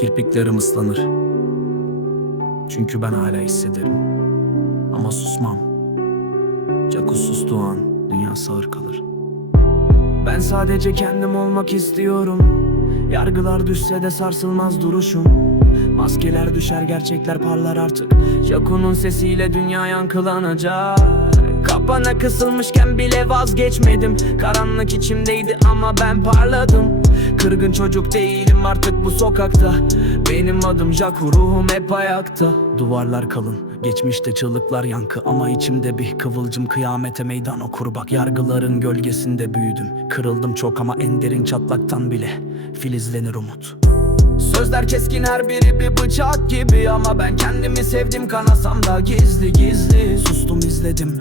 Kirpiklerim ıslanır. Çünkü ben hala hissederim. Ama susmam. Cakus sustuğu an dünya sağır kalır. Ben sadece kendim olmak istiyorum. Yargılar düşse de sarsılmaz duruşum. Maskeler düşer gerçekler parlar artık. Jaku'nun sesiyle dünya yankılanacak. Kapana kısılmışken bile vazgeçmedim. Karanlık içimdeydi ama ben parladım. Kırgın çocuk değilim artık bu sokakta. Benim adım Jaku ruhum hep ayakta. Duvarlar kalın, geçmişte çığlıklar yankı ama içimde bir kıvılcım kıyamete meydan okur bak yargıların gölgesinde büyüdüm. Kırıldım çok ama en derin çatlaktan bile filizlenir umut. Sözler keskin her biri bir bıçak gibi Ama ben kendimi sevdim kanasam da gizli gizli Sustum izledim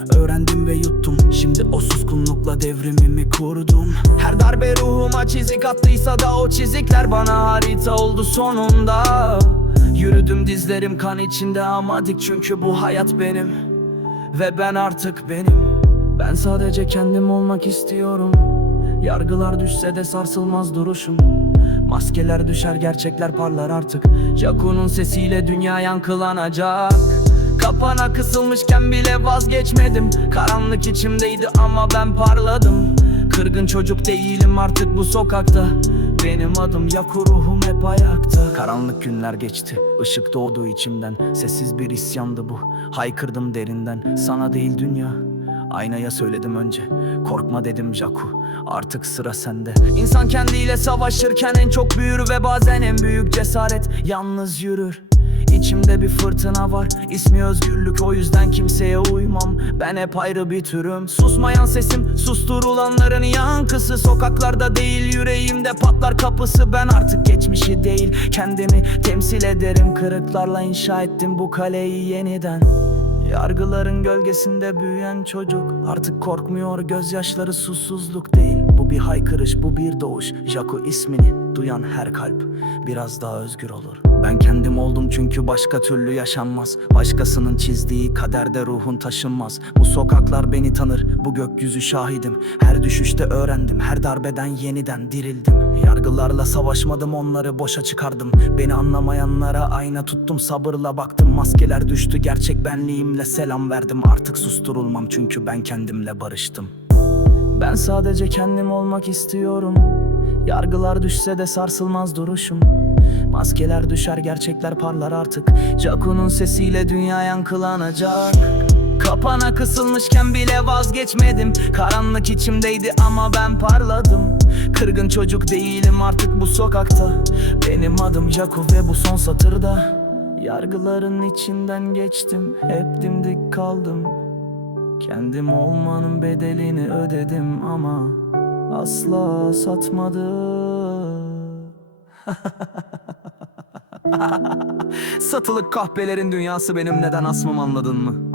devrimimi kurdum. Her darbe ruhuma çizik attıysa da o çizikler bana harita oldu sonunda. Yürüdüm dizlerim kan içinde ama dik çünkü bu hayat benim. Ve ben artık benim. Ben sadece kendim olmak istiyorum. Yargılar düşse de sarsılmaz duruşum. Maskeler düşer gerçekler parlar artık. Jaku'nun sesiyle dünya yankılanacak Kapana kısılmışken bile vazgeçmedim. Karanlık içimdeydi ama ben parladım. Kırgın çocuk değilim artık bu sokakta. Benim adım Yaku ruhum hep ayakta. Karanlık günler geçti ışık doğdu içimden. Sessiz bir isyandı bu Haykırdım derinden. Sana değil dünya Aynaya söyledim önce. Korkma dedim Jaku Artık sıra sende. İnsan kendiyle savaşırken en çok büyür Ve bazen en büyük cesaret. Yalnız yürür İçimde bir fırtına var. İsmi özgürlük o yüzden kimseye uymam. Ben hep ayrı bir türüm. Susmayan sesim susturulanların yankısı. Sokaklarda değil yüreğimde patlar kapısı. Ben artık geçmişi değil kendimi temsil ederim. Kırıklarla inşa ettim bu kaleyi yeniden. Yargıların gölgesinde büyüyen çocuk. Artık korkmuyor gözyaşları susuzluk değil. Bu bir haykırış bu bir doğuş. Jaco ismini duyan her kalp Biraz daha özgür olur. Ben kendim oldum çünkü başka türlü yaşanmaz. Başkasının çizdiği kaderde ruhun taşınmaz. Bu sokaklar beni tanır bu gökyüzü şahidim. Her düşüşte öğrendim her darbeden yeniden dirildim. Yargılarla savaşmadım onları boşa çıkardım. Beni anlamayanlara ayna tuttum sabırla baktım. Maskeler düştü gerçek benliğimle selam verdim. Artık susturulmam çünkü ben kendimle barıştım. Ben sadece kendim olmak istiyorum Yargılar düşse de sarsılmaz duruşum. Maskeler düşer gerçekler parlar artık. Jaku'nun sesiyle dünya yankılanacak. Kapana kısılmışken bile vazgeçmedim. Karanlık içimdeydi ama ben parladım. Kırgın çocuk değilim artık bu sokakta. Benim adım Jaku ve bu son satırda. Yargıların içinden geçtim Hep dimdik kaldım. Kendim olmanın bedelini ödedim ama Asla satmadı Satılık kahpelerin dünyası benim neden asmam anladın mı?